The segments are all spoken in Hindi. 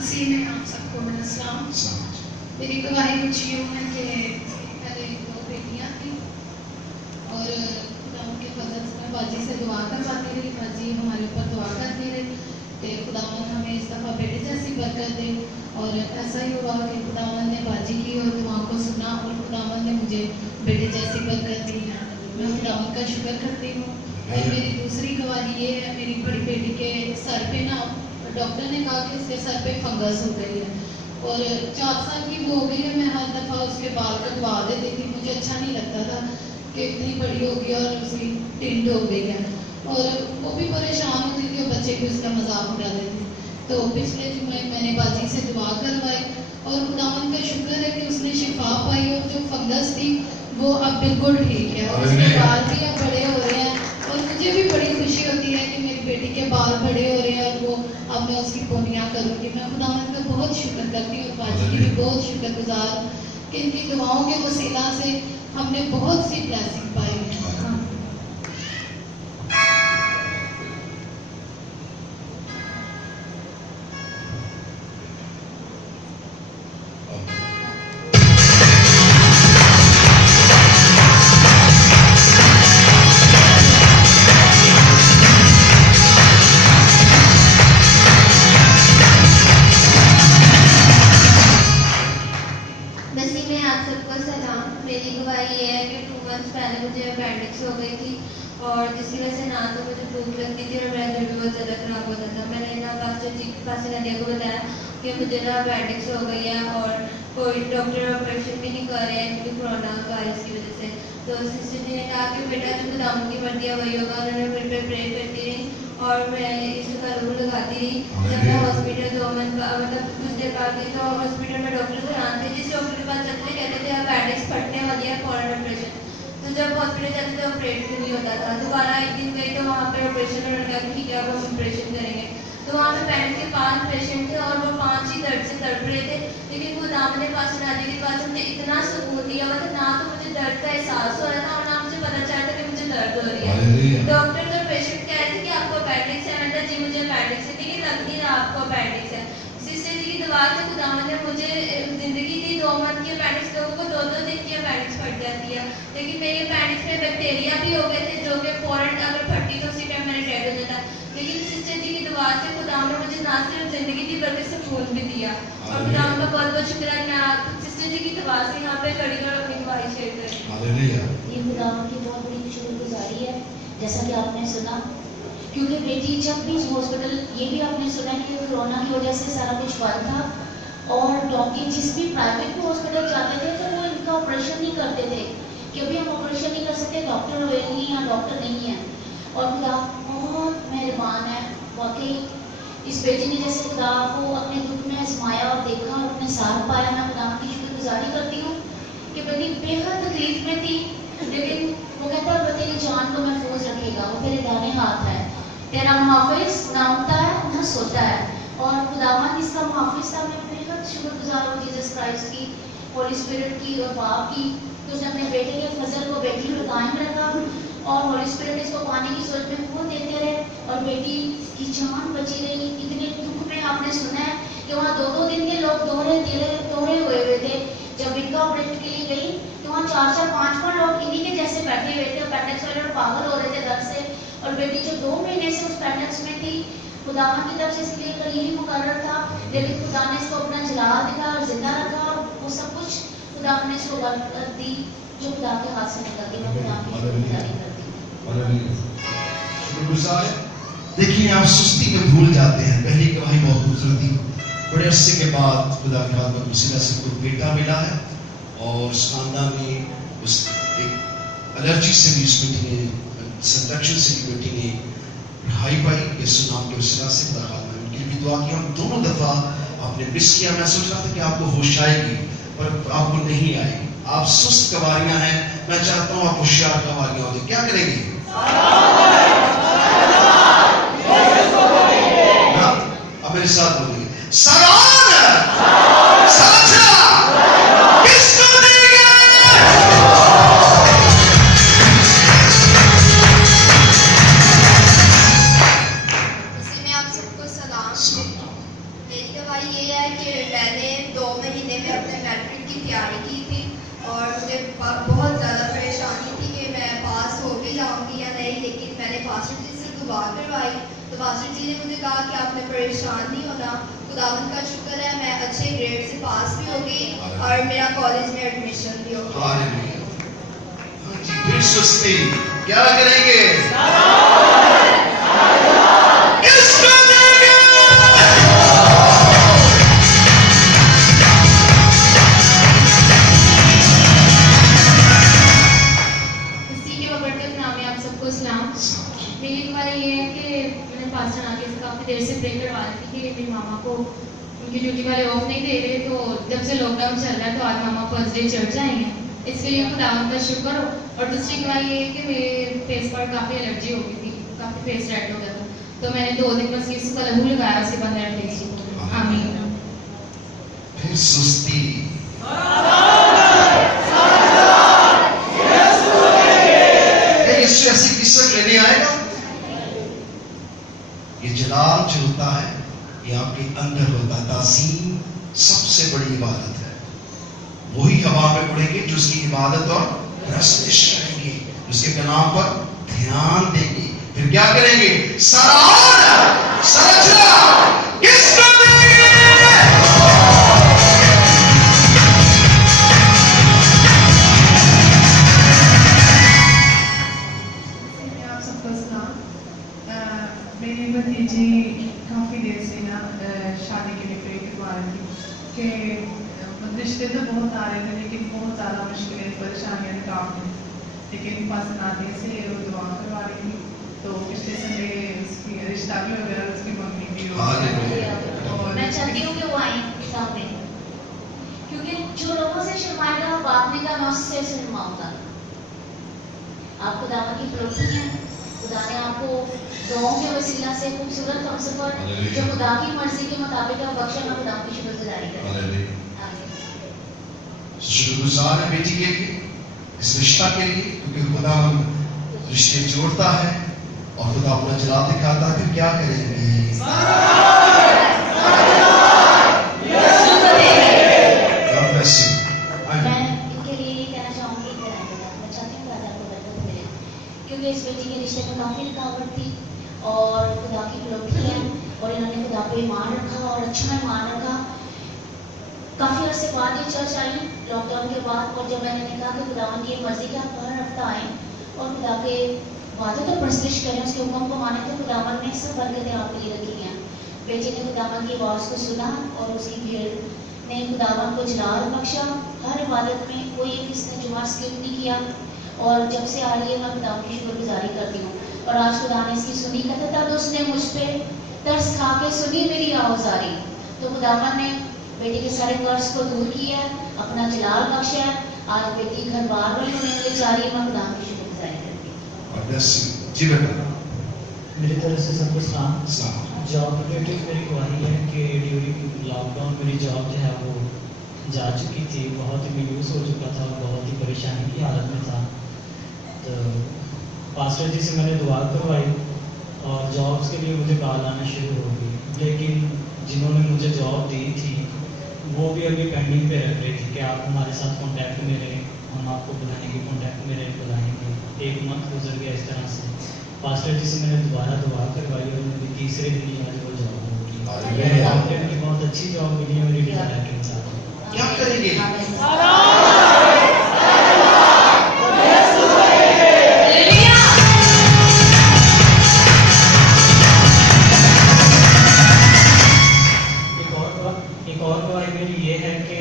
मसीह में आप सबको मेरा सलाम। मेरी गवाही कुछ यूँ है कि पहले 2 बेटियाँ थी और खुदावंद के फजल से मैं बाजी से दुआ करवाती रही। बाजी हमारे ऊपर दुआ करती रही कि खुदावंद हमें इस दफ़ा बेटे जैसी बरकत दे, और ऐसा ही हुआ कि खुदावंद ने बाजी की और दुआओं को सुना और खुदावंद ने मुझे बेटे जैसी बरकत दी है। मैं खुदावंद का शुक्र करती हूँ। और मेरी दूसरी गवाही ये है, मेरी बड़ी बेटी के सर पे ना डॉक्टर ने कहा कि इसके सर पे फंगस हो गई है और 4 साल की वो हो गई है। मैं हर दफ़ा उसके बाल कटवा देती थी, मुझे अच्छा नहीं लगता था कि इतनी बड़ी हो गई और उसकी टिंड हो गई है, और वो भी परेशान होती थी और बच्चे भी उसका मजाक उड़ा देते। तो पिछले जुम्मे मैंने बाजी से दुआ करवाई और खुदावंद का शुक्र है कि उसने शिफा पाई और जो फंगस थी वो अब बिल्कुल ठीक है और उसके बाल भी अब बड़े हो रहे हैं। और मुझे भी बड़ी खुशी होती है कि मेरी बेटी के बाल बड़े हो रहे हैं और वो अब मैं उसकी पोनियाँ करूँगी। मैं खुदावंद का बहुत शुक्र करती हूँ और बाजी की भी बहुत शुक्रगुजार हूँ कि इनकी दुआओं के वसीला से हमने बहुत सी ब्लेसिंग पाई है। मसीह में आप सबको सलाम। मेरी गवाही ये है कि 2 मंथ्स पहले मुझे अपेंडिक्स हो गई थी और जिसकी वजह से ना तो मुझे भूख लगती थी और मेरा दिल भी बहुत ज़्यादा खराब होता था। मैंने ना पास्टर जी के पास नदिया को बताया कि मुझे ना अपेंडिक्स हो गई है और कोई डॉक्टर ऑपरेशन भी नहीं कर रहे हैं क्योंकि कोरोना वायरस की वजह से। तो सिस्टर जी ने कहा कि बेटा जो खुदावंद की मर्जी है वही होगा। उन्होंने मेरे पे प्रे करती रही और मैं इसका रूल लगाती रही। जब मैं हॉस्पिटल 2 मंथ मतलब कुछ देर बाद गई तो हॉस्पिटल में डॉक्टर को जानते, जिस डॉक्टर के पास जाते कहते थे अपेंडिक्स फटने वाली है, फॉरन ऑपरेशन। तो जब हॉस्पिटल जाते थे ऑपरेट नहीं होता था। दोबारा एक दिन गई तो वहाँ पे ऑपरेशन में उन्होंने कहा कि ठीक है अब हम ऑपरेशन करेंगे। तो वहाँ पे अपेंडिक्स के 5 पेशेंट थे और वो 5 ही दर्द से तड़प रहे थे, लेकिन खुदावंद ने पास नादी के पास मुझे इतना सुकून दिया हुआ था। ना तो मुझे दर्द का एहसास हो रहा था और ना मुझे पता चल रहा था कि मुझे दर्द हो रही है। डॉक्टर जब पेशेंट कह रहे थे कि आपको अपेंडिक्स है, मैंने कहा जी मुझे अपेंडिक्स है, लेकिन लग नहीं रहा आपको अपेंडिक्स है। सिस्टर जी की दुआ से खुदावंद ने मुझे जिंदगी दी। 2 मंथ की अपेंडिक्स, लोगों को 2-2 दिन की अपेंडिक्स फट जाती है, लेकिन मेरी अपेंडिक्स में बैक्टीरिया भी हो गए थे जो कि फौरन अगर फटती तो उसी टाइम मैंने डेड हो जाता। लेकिन सिस्टर जी की दुआ से खुदावंद ने मुझे ना सिर्फ जिंदगी दी बल्कि सुकून भी दिया और खुदावंद का बहुत बहुत शुक्र है। मैं आप सिस्टर जी की दुआ से यहाँ पे खड़ी और अपनी गवाही शेयर करी। ये खुदावंद की बहुत बड़ी शुक्रगुजारी है, जैसा कि आपने सुना, क्योंकि बेटी जब भी हॉस्पिटल, ये भी आपने सुना कि कोरोना की वजह से सारा कुछ बंद था और डॉक्टर जिस भी प्राइवेट में हॉस्पिटल जाते थे तो वो इनका ऑपरेशन नहीं करते थे कि अभी हम ऑपरेशन नहीं कर सकते, डॉक्टर नहीं या डॉक्टर नहीं है। और खुदा बहुत मेहरबान है वाकई। इस बेटी ने जैसे खुदा को अपने दुख में आजमाया और देखा और अपने साथ पाया। मैं खुदा की शुक्रगुजारी करती हूँ कि बेटी बेहद तकलीफ में थी, लेकिन वो कहता है तेरी जान को महफूज रखेगा, वो तेरे दाने हाथ है, तेरा मुहाफिज ना उठता है ना सोता है। और खुदावंद इसका मुहाफिज था। मैं बेहद शुक्रगुजार हूँ जीसस क्राइस्ट की, होली स्पिरिट की और बाप की कि उसने अपने बेटे के फजल को बेटी पर कायम रखा और होली स्पिरिट इसको पाने की सोच में वो देते रहे और बेटी की जान बची रही। इतने दुख में आपने सुना है कि वहाँ 2-2 दिन के लोग दोहरे हुए थे। जब इनका ऑपरेशन के लिए गई तो वहाँ 4-4, 5-5 लोग इन्हीं के जैसे बैठे हुए थे, अपेंडिक्स वाले और पागल हो रहे थे दर्द से। और बेटी जो 2 महीने से उस अपेंडिक्स में थी, खुदावंद की तरफ से इसके लिए करीबी मुकर्रर था, लेकिन खुदा ने इसको अपना जलाल दिखा और जिंदा रखा और वो सब कुछ खुदावंद ने इसको बरकत दी जो खुदा के हाथ से निकलती। मैं खुदा की शुक्रगुजारी करती हूँ। देखिए आप सुस्ती में भूल जाते हैं। पहली गवाही बहुत खूबसूरत थी। बड़े अरसे के बाद खुदा के हाथ में वसीला से को बेटा मिला है और उस खानदान में उस एक एलर्जी से भी उस बेटी ने, संरक्षण से भी बेटी ने रिहाई पाई। यीशु नाम के वसीला से खुदा हाथ में उनकी भी दुआ की। हम दोनों दफा आपने मिस किया। मैं सोच रहा था कि आपको होश आएगी पर आपको नहीं आएगी। आप सुस्त कवारियां हैं, मैं चाहता हूँ आप होशियार कवारियां हो जाए। क्या करेंगे? अब मेरे साथ बोलिए मसीह में आप सबको सलाम। मेरी गवाही बात ये है कि मैंने 2 महीने में अपने मैट्रिक की तैयारी की थी और मुझे बहुत ज़्यादा परेशानी थी कि मैं पास हो भी जाऊंगी या नहीं, लेकिन मैंने पास्टर जी से दुआ करवाई तो पास्टर जी ने मुझे कहा कि आपने परेशान नहीं होना, खुदावंद का शुक्र है मैं अच्छे ग्रेड से पास भी हो गई और मेरा कॉलेज में एडमिशन भी हो गया। हालेलुया। हाँ जी, फिर सुस्ती क्या करेंगे? इसको देंगे। इसी के बढ़ते नाम में आप सबको सलाम। मेरी दुआ ये है कि मैंने पास्टर आगे से काफ़ी देर से प्रे करवा रही थी कि मेरी मामा को उनकी ड्यूटी वाले ऑफ नहीं दे रहे, तो जब से लॉकडाउन चल रहा है तो आज मामा फर्स्ट डे चर्च आएंगे, इसके लिए खुदावंद का शुक्र हो। और दूसरी दुआ ये है कि मेरे फेस पर काफ़ी एलर्जी हो गई थी, काफ़ी फेस रेड हो गया था, तो मैंने 2 दिन बस इसका लहू लगाया, उसके बाद रेड फेस। आमीन। फिर सुस्ती यीशु ऐसी किस्मत लेने आएगा। ये जलाल जो होता है ये आपके अंदर होता है। ताज़ीम सबसे बड़ी इबादत है। वही हवा में उड़ेंगे जो उसकी इबादत और प्रस्तुति करेंगे, उसके कलाम पर ध्यान देंगे, फिर क्या करेंगे? सराहना सरचना किसको देंगे? आप सबको सलाम। मेरी भतीजी काफ़ी देर से ना शादी के लिए प्रे करवा रही थी कि रिश्ते तो बहुत आ रहे थे लेकिन बहुत ज़्यादा मुश्किलें परेशानियाँ काम थी, लेकिन पास नाते से वो दुआ करवा रही थी तो पिछले संडे उसकी रिश्ता भी हो गया, उसकी मम्मी भी हो गई। और मैं चाहती हूँ कि वो आए सामने, क्योंकि जो लोगों से शर्माएगा बांटने का मैं उससे शर्माऊंगा। आपको दावा की प्रवृत्ति है, खुदा ने आपको दुआओं के वसीला से खूबसूरत हमसफर जो खुदा की मर्जी के मुताबिक है बख्शा, मैं खुदा की शुक्रगुजारी करूंगी। शुक्रगुजार है बेटी के लिए, इस रिश्ता के लिए, क्योंकि खुदा रिश्ते जोड़ता है और खुदा अपना जलाल दिखाता है। फिर क्या करेंगे? God bless you. मैं इनके लिए ये कहना चाहूंगी, मैं चाहती हूँ खुदा को बरकत मिले, क्योंकि इस बेटी के रिश्ते में काफी रुकावट थी और खुदा की प्रवृत्ति है और इन्होंने खुदा पे ईमान रखा और अच्छा ईमान रखा। काफी अरसे बाद ये चर्च आई लॉकडाउन के बाद, और जब मैंने कहा कि खुदावन की मर्जी के आप हर हफ्ता आए और खुदा के वादों को प्रस्तुत करें, उसके हुक्म को माने, तो खुदावन ने सब बरकतें आपके लिए रखी हैं। बेटी ने खुदावन की आवाज़ को सुना और उसकी भीड़ ने खुदावन को जलाल बख्शा। हर इबादत में कोई एक इसने जुमा स्किप नहीं किया और जब से आ रही है मैं खुदा की शुक्रगुजारी करती हूँ। और आज खुदा ने इसकी सुनी, कहता तब उसने मुझ पर तरस खा के सुनी मेरी आवाज़ारी, तो खुदावन ने बेटी के सारे कर्ज को दूर किया, अपना जलाल बख्शा है। आज बेटी घर बार वाली होने वाली जा रही है, मैं खुदा की शुक्रगुजारी करती हूँ। God bless you. जी बेटा। मेरी तरफ से सबको सलाम। जॉब रिलेटेड मेरी गवाही है कि ड्यूरिंग लॉकडाउन मेरी जॉब जो है वो जा चुकी थी, बहुत ही मायूस हो चुका था और बहुत ही परेशानी की हालत में था। तो पास्टर जी से मैंने दुआ करवाई और जॉब्स के लिए मुझे कॉल आना शुरू हो गई, लेकिन जिन्होंने मुझे जॉब दी थी वो भी अभी पेंडिंग पे रख रही थी कि आप हमारे साथ कांटेक्ट में रहें, हम आपको बुलाएंगे, कांटेक्ट में रहें, बुलाएंगे। 1 मंथ गुजर गया इस तरह से। पास्टर जी से मैंने दोबारा दुआ करवाई और मेरी तीसरे दिन ही आज वो जॉब हो गई। की बहुत अच्छी जॉब मिली है मेरी डिजाइनर के साथ। क्या करेंगे? एक और गवाही मेरी ये है कि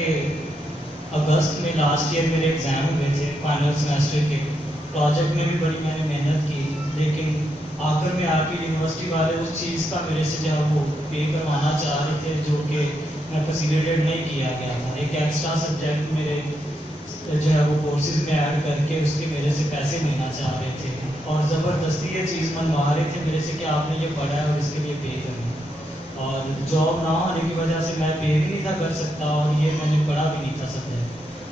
अगस्त में लास्ट ईयर मेरे एग्ज़ाम हुए थे फाइनल सेमेस्टर के। प्रोजेक्ट में भी बड़ी मैंने मेहनत की, लेकिन आखिर में आके यूनिवर्सिटी वाले उस चीज़ का मेरे से जो है वो पे करवाना चाह रहे थे जो कि मैं फैसिलिटेट नहीं किया गया था। एक एक्स्ट्रा सब्जेक्ट मेरे जो है वो कोर्सेज में ऐड करके उसके मेरे से पैसे लेना चाह रहे थे और ज़बरदस्ती ये चीज़ मनवा रहे थे मेरे से कि आपने ये पढ़ा है और इसके लिए पे करना। और जॉब ना होने की वजह से मैं पे भी नहीं था कर सकता और ये मैंने पढ़ा भी नहीं था सब्जेक्ट।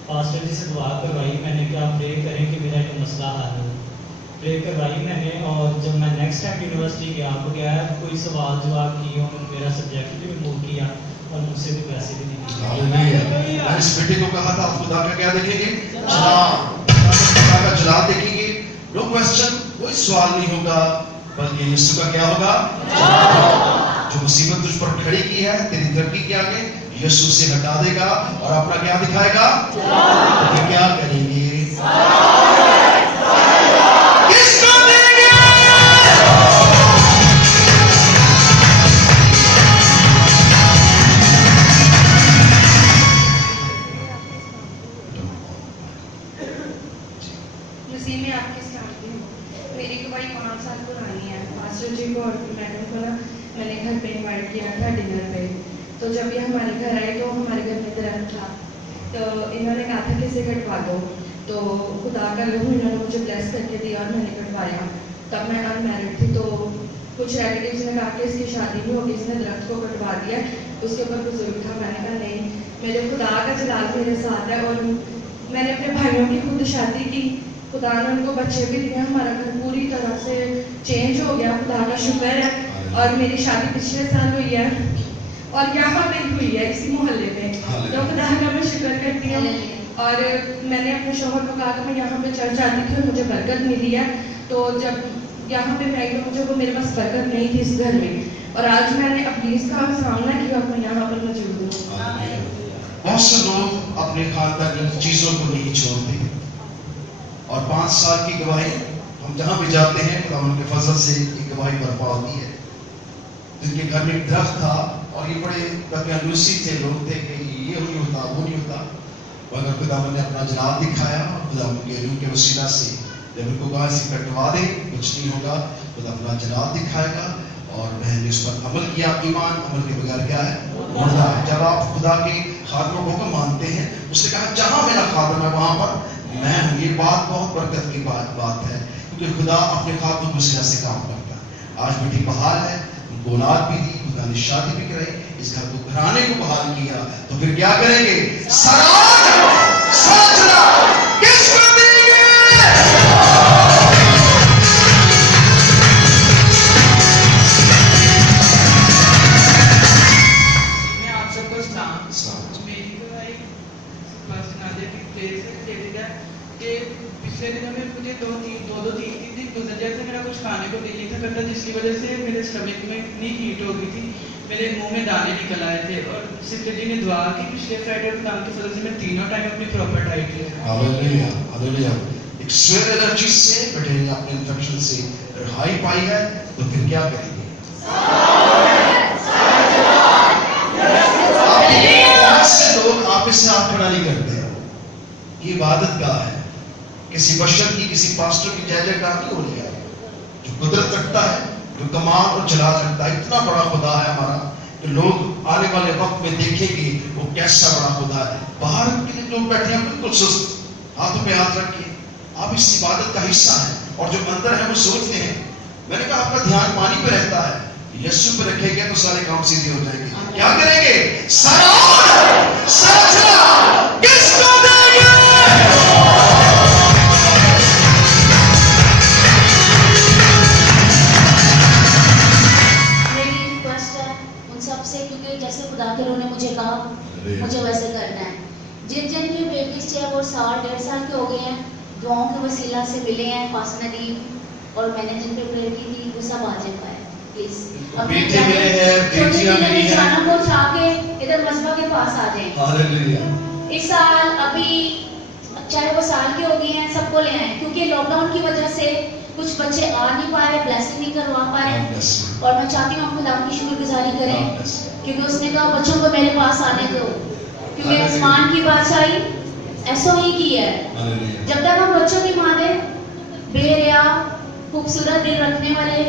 पास्टर जी से दुआ करवाई मैंने कि आप प्रे करें कि मेरा ये मसला हल हो। प्रे करवाई मैंने और जब मैं नेक्स्ट टाइम यूनिवर्सिटी गया तो गया कोई सवाल जवाब किए, उन्होंने मेरा सब्जेक्ट भी रिमूव किया और मुझसे मैंने इस बेटे को कहा था आप खुदा का क्या देखेंगे? जलाल। खुदा का जलाल देखेंगे। नो क्वेश्चन, कोई सवाल नहीं होगा, बल्कि यीशु का क्या होगा? जलाल। जो मुसीबत तुझ पर खड़ी की है तेरी तरक्की के आगे, यीशु से हटा देगा और अपना क्या दिखाएगा? तो क्या करेंगे? किसको देंगे? मसीह में आपके सामने हूँ। मेरी गवाही 5 साल पुरानी है। मास्टर जी को और मैडम को ना मैंने घर पे इनवाइट किया था डिनर पे। तो जब ये हमारे घर आए तो हमारे घर में दरख्त था, तो इन्होंने कहा था कि इसे कटवा दो। तो खुदा का लहू इन्होंने मुझे ब्लेस करके दिया और मैंने कटवाया। तब मैं अनमैरिड थी, तो कुछ रिलेटिव्स ने कहा कि इसकी शादी नहीं होगी, इसने दरख्त को कटवा दिया। उसके ऊपर बुजुर्ग था, मैंने कहा नहीं, मेरे खुदा का जलाल मेरे साथ है। और मैंने अपने भाइयों की खुद शादी की, खुदा ने उनको बच्चे भी दिए, हमारा घर पूरी तरह से चेंज हो गया, खुदा का शुक्र है। और मेरी शादी पिछले साल हुई है और यहाँ पे हुई है इसी मोहल्ले में, तो खुदा का मैं शुक्र करती हूँ। और मैंने अपने शोहर को कहा कि मैं यहाँ पे चर्च आती थी और मुझे बरकत मिली है। तो जब यहाँ पे मैं आई तो मुझे वो मेरे पास बरकत नहीं थी इस घर में, और आज मैंने अपनी इसका सामना किया, मैं यहाँ पर मौजूद हूँ। बहुत से लोग अपने खानदानी चीजों को नहीं छोड़ते, और 5 साल की गवाही हम जहां भी जाते हैं खुदा उनके फजल से एक गवाही बर्पा होती है। जिनके घर में एक दरख्त था और ये बड़े तकल्लुसी थे, लोग थे कि ये नहीं होता वो नहीं होता, मगर खुदा ने अपना जलाल दिखाया। खुदा उनके रूह के वसीला से जब उनको कहा इसे कटवा दे, कुछ नहीं होगा, खुदा अपना जलाल दिखाएगा। और मैंने उस पर अमल किया। ईमान अमल के बगैर क्या है? मुर्दा है। जब आप खुदा के खादमों को हुक्म मानते हैं, उसने कहा जहां मेरा खादम है वहां पर मैं हूं। ये बात बहुत बरकत की बात है, क्योंकि खुदा अपने खादमों को वसीला से काम करता है। आज बेटी बहाल है, उनको औलाद भी दी, खुदा ने शादी भी कराई, इस घर को घराने को बहाल किया, तो फिर क्या करेंगे? किसको देंगे? मैं आप सबको सलाम। मेरी गवाही कि पिछले दिनों में मुझे 2-3 दिन गुजर जाए थे, मेरा कुछ खाने को दिल नहीं था करता, जिसकी वजह से मेरे स्टमक में इतनी हीट हो गई थी, मेरे मुंह में दाने निकल आए थे। और सिस्टर जी ने दुआ की पिछले फ्राइडे और काम की वजह से मैं 3 टाइम अपनी प्रॉपर डाइट लिया। Hallelujah, hallelujah. एक स्वेट एलर्जी से बेटे ने अपने इन्फेक्शन से रिहाई पाई है, तो फिर क्या करेंगे? लोग आप इससे आप खड़ा नहीं करते। ये इबादत का है, किसी बशर की, किसी पास्टर की जय जयकार नहीं हो रही है। जो कुदरत रखता है, जो कमाल और जलाल रखता है, इतना बड़ा खुदा है हमारा कि लोग आने वाले वक्त में देखेंगे वो कैसा बड़ा खुदा है। बाहर के लोग बैठे हैं बिल्कुल सुस्त, हाथों पे हाथ रखिए, आप इस इबादत का हिस्सा हैं। और जो अंदर है वो सोचते हैं, मैंने कहा आपका ध्यान पानी पे रहता है, यीशु पे रखेंगे तो सारे काम सीधे हो जाएंगे। क्या करेंगे? किसको देंगे? मेरी रिक्वेस्ट है उन सब से, क्योंकि जैसे खुदा के रूह ने मुझे कहा मुझे वैसे करना है। जिन जिन के बेबीज थे वो 1.5 साल के हो गए हैं, दुआओं के वसीला से मिले हैं, पासनरी और मैंने जिन पे प्रेयर की थी वो सब आ जाए प्लीज। बेटे मिले हैं, बेटियां मिली हैं, जाना को उठा के इधर मस्बा के पास आ जाए। हालेलुया। इस साल अभी चाहे वो साल के हो गए हैं, सबको ले आए, क्योंकि लॉकडाउन की वजह से कुछ बच्चे आ नहीं पा रहे, ब्लेसिंग नहीं करवा पा रहे। और मैं चाहती हूँ खुदा की शुक्रगुजारी करें, क्योंकि उसने कहा बच्चों को मेरे पास आने दो, क्योंकि आसमान की बादशाही ऐसा ही की है। जब तक हम बच्चों की माने, बेरिया खूबसूरत दिल रखने वाले,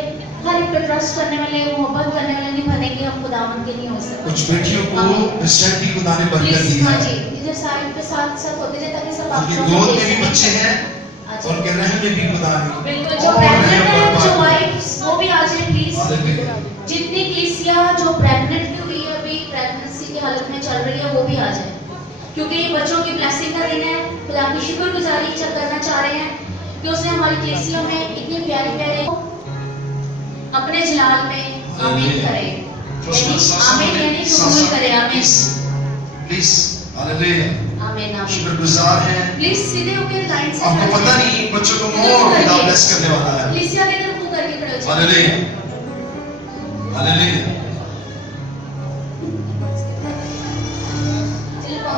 हर एक पे ट्रस्ट करने वाले, मोहब्बत करने वाले नहीं बनेंगे, हम खुदावंद के नहीं हो सकते। कुछ बेटियों को क्रिश्चियनिटी खुदा ने बरकत दी हाँ है, जी, इधर साइड पे साथ साथ होते जाए ताकि सब उनकी आप गोद में भी बच्चे हैं, उनके रहम में भी खुदा ने बिल्कुल। जो प्रेग्नेंट है, जो वाइफ्स, वो भी आ जाए प्लीज। हालेलुया। जितनी कलीसिया जो प्रेग्नेंट भी हुई है, अभी प्रेगनेंसी की हालत में चल रही है, वो भी आ जाए, क्योंकि ये बच्चों की ब्लेसिंग का दिन है। खुदा की शुक्रगुजारी करना चाह रहे हैं कि उसने हमारी कलीसिया में इतने प्यारे प्यारे अपने जलाल में आमीन करे। आमीन यानी कबूल करे। आमीन। Please hallelujah. आमीन आमीन। शुक्रगुजार हैं। प्लीज सीधे होकर लाइन से आपको खड़े पता हो नहीं बच्चों को इधर और करके। खुदा ब्लेस करने वाला है। लिसिया के तरफ मुंह करके खड़े हो जाओ। हालेलुया। हालेलुया। चलो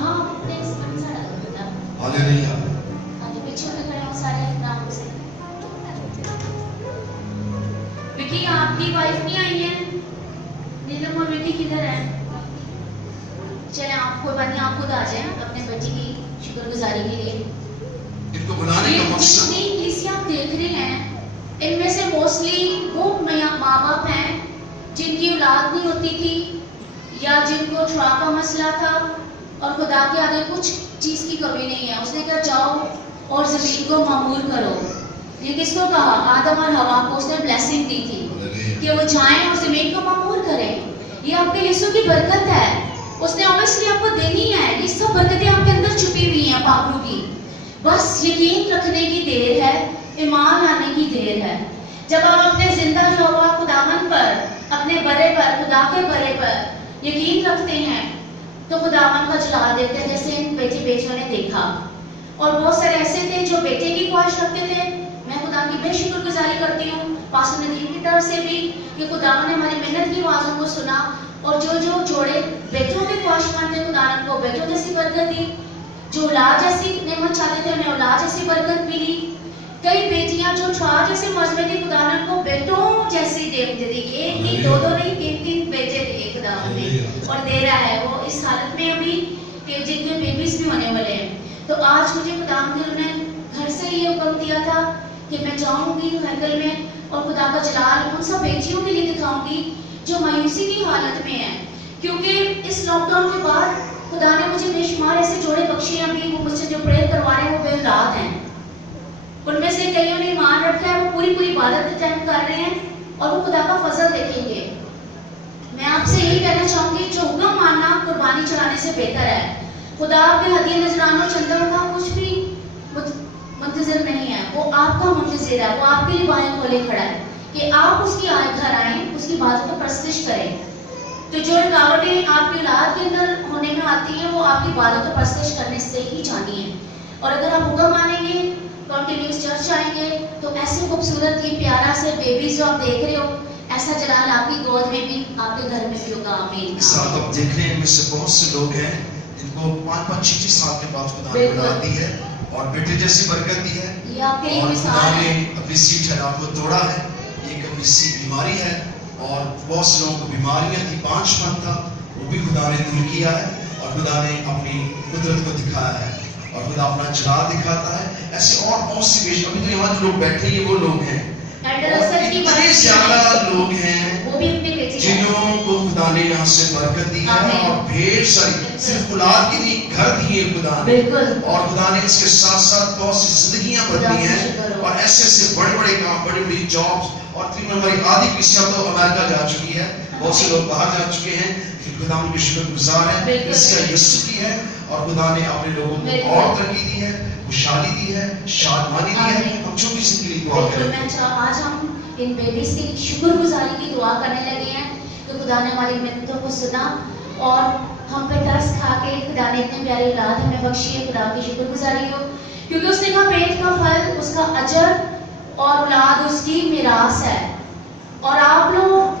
हाँ नेक्स्ट बन सारा बेटा हालेलुया। आगे पीछे में खड़े हो सारे नाम से। विकी आपकी वाइफ नहीं आई है? नीलम और विकी किधर है? चले आप कोई बात नहीं, आप खुद आ जाए अपने बेटी की शुक्रगुजारी के लिए। इनको बुलाने का मकसद जितनी कलीसिया आप देख रहे हैं इनमें से मोस्टली वो माँ बाप हैं जिनकी औलाद नहीं होती थी या जिनको ट्रा का मसला था और खुदा के आगे कुछ चीज की कमी नहीं है। उसने कहा जाओ और जमीन को मामूर करो। ये किसको कहा? आदम और हवा को उसने ब्लेसिंग दी थी कि वो जाएं और जमीन को मामूर करें। ये आपके यीशु की बरकत है, उसने ऑब्वियसली आपको देनी है। ये सब बरकतें आपके अंदर छुपी हुई हैं पापरू की। बस यकीन रखने की देर है, ईमान लाने की देर है। जब आप अपने जिंदा जो हुआ खुदावन पर, अपने बड़े पर, खुदा के बड़े पर यकीन रखते हैं तो खुदावन का जलाल देखते हैं, जैसे इन बेटियों ने देखा। और बहुत सारे ऐसे थे जो बेटे की ख्वाहिश रखते थे। मैं खुदा की बेशुक्रगुजारी करती हूँ पास्टर नदीम की तरफ से भी कि खुदावन ने हमारी मेहनत की आवाज़ों को सुना और जो जोड़े बेटों के ख्वाहिशमंद थे खुदावन को बेटों जैसी बरकत दी, जो औलाद जैसी नेमत चाहते थे उन्हें औलाद जैसी बरकत मिली। कई बेटियां जो ट्रा जैसे मजमे थी खुदावन को बेटों जैसी देते दी। एक नहीं, दो नहीं, तीन बेटे दिए खुदावन ने और दे रहा है। वो इस हालत में अभी कि जिनके बेबीज भी होने वाले हैं। तो आज मुझे खुदावन ने घर से ये हुक्म दिया था कि मैं जाऊंगी हैकल में और खुदा का जलाल उन सब बेटियों के लिए दिखाऊंगी जो मायूसी की हालत में है। क्योंकि इस लॉकडाउन के बाद खुदा ने मुझे बेशुमार ऐसे जोड़े बख्शे हैं अभी, वो मुझसे जो प्रेयर करवा रहे हैं वो बेऔलाद हैं। उनमें से कईयों ने ईमान रखा है, वो पूरी इबादत अटेंड कर रहे हैं और वो खुदा का फजल देखेंगे। मैं आपसे यही कहना चाहूंगी, जो हुक्म मानना कुर्बानी चढ़ाने से बेहतर है। खुदा आपके हदिया नजरानों चंदन का कुछ भी मुंतजिर नहीं है, वो आपका मुंतजिर है। वो आपके लिए बाएं खोले खड़ा है कि आप उसकी घर आए, उसकी बातों को प्रस्तुत करें। तो जो रुकावटें आपकी औलाद के अंदर होने में आती हैं वो आपकी बातों को प्रस्तुत करने से ही जानी है। और अगर आप हुक्म मानेंगे, कॉन्टिन्यूस चर्च आएंगे तो ऐसे खूबसूरत ये प्यारा से बेबीज जो आप देख रहे हो, ऐसा जलाल आपकी गोद में भी आपके घर में भी होगा। आमीन। इस रात आप देख रहे हैं इनमें से बहुत से लोग हैं जिनको 5-5, 6-6 साल के बाद खुदा ने बुला दी है और बेटे जैसी बरकत दी है। ये आपके लिए और मिसाल खुदा है। ने अपनी सी ठहराव को तोड़ा है। ये एक अपनी सी बीमारी है और बहुत से लोगों को बीमारियां थी, 5 था, वो भी खुदा ने दूर किया है और खुदा ने अपनी कुदरत को दिखाया है और खुदा अपना जलाल दिखाता है। ऐसे और बहुत सी बेश, अभी तो यहाँ जो लोग बैठे हैं वो लोग हैं, इतने ज्यादा लोग हैं वो भी अपने बेटे जिन्हों को खुदा ने यहाँ से बरकत दी है और ढेर सारी सिर्फ औलाद की नहीं, घर दिए खुदा ने। बिल्कुल। और खुदा ने इसके साथ साथ बहुत सी जिंदगियां बदली हैं और ऐसे ऐसे बड़े बड़े काम, बड़ी बड़ी जॉब्स। और तकरीबन हमारी आधी किस्सा तो अमेरिका जा चुकी है, बहुत से लोग बाहर जा चुके हैं। खुदा उनके शुक्रगुजार है, इसका यीशु की है और खुदा ने अपने लोगों को और तरक्की दी है, खुशहाली दी है, शादमानी दी है। हम छोटी सी के लिए दुआ करें। आज हम इन बेबीज की शुक्रगुजारी की दुआ करने लगे हैं कि खुदा ने हमारी मिन्नतों को सुना और हम पे तरस खा के खुदा ने इतने प्यारी औलाद हमें बख्शी है। खुदा की शुक्रगुजारी हो, क्योंकि उसने कहा पेट का फल उसका अजर और औलाद उसकी मिरास है। और आप लोग